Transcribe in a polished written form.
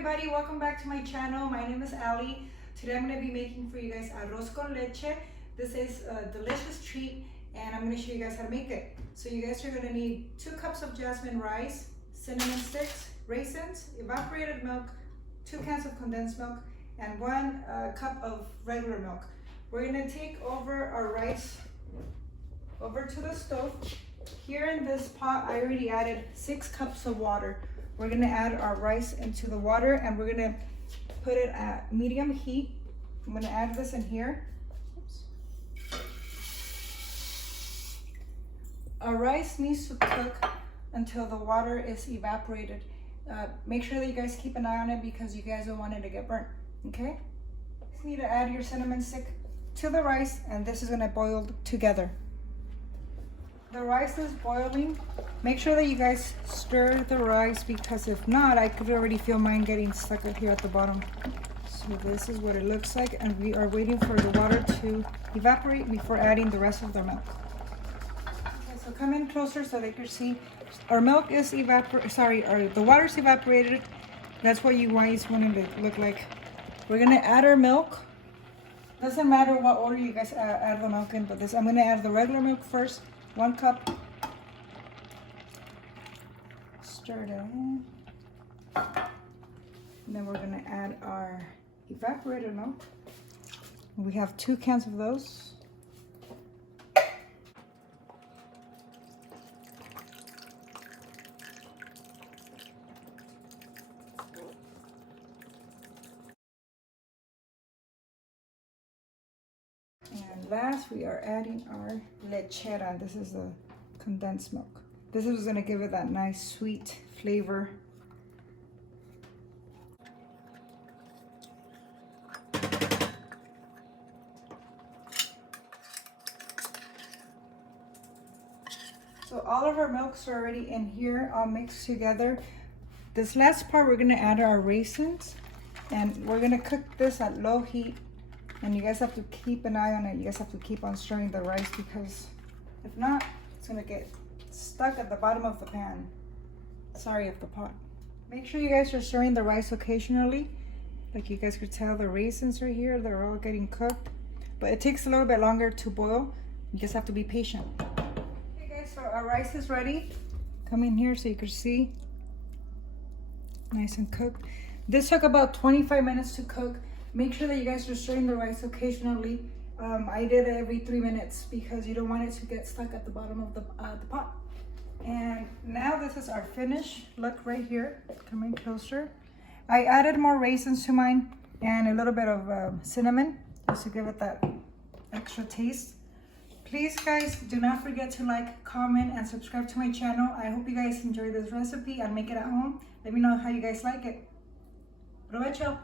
everybody, welcome back to my channel. My name is Ali. Today I'm going to be making for you guys arroz con leche. This is a delicious treat and I'm going to show you guys how to make it. So you guys are going to need 2 cups of jasmine rice, cinnamon sticks, raisins, evaporated milk, 2 cans of condensed milk, and 1 cup of regular milk. We're going to take over our rice over to the stove. Here in this pot I already added 6 cups of water. We're gonna add our rice into the water and we're gonna put it at medium heat. I'm gonna add this in here. Oops. Our rice needs to cook until the water is evaporated. Make sure that you guys keep an eye on it because you guys don't want it to get burnt, okay? You just need to add your cinnamon stick to the rice and this is gonna boil together. The rice is boiling. Make sure that you guys stir the rice because if not, I could already feel mine getting stuck up here at the bottom. So this is what it looks like and we are waiting for the water to evaporate before adding the rest of the milk. Okay, so come in closer so they can see. Our milk is the water's evaporated. That's what you guys want it to look like. We're gonna add our milk. Doesn't matter what order you guys add the milk in, but I'm gonna add the regular milk first. 1 cup. Stir it in. And then we're gonna add our evaporated milk. We have 2 cans of those. And last, we are adding our lechera. This is the condensed milk. This is going to give it that nice sweet flavor. So all of our milks are already in here, all mixed together. This last part, we're going to add our raisins. And we're going to cook this at low heat. And you guys have to keep an eye on it. You guys have to keep on stirring the rice because if not, it's gonna get stuck at the bottom of the pan. Sorry, of the pot. Make sure you guys are stirring the rice occasionally. Like you guys could tell, the raisins are here. They're all getting cooked. But it takes a little bit longer to boil. You just have to be patient. Okay guys, so our rice is ready. Come in here so you can see. Nice and cooked. This took about 25 minutes to cook. Make sure that you guys are stirring the rice occasionally. I did it every 3 minutes because you don't want it to get stuck at the bottom of the pot. And now this is our finished look right here. Come in closer. I added more raisins to mine and a little bit of cinnamon just to give it that extra taste. Please guys, do not forget to like, comment, and subscribe to my channel. I hope you guys enjoy this recipe and make it at home. Let me know how you guys like it. Provecho!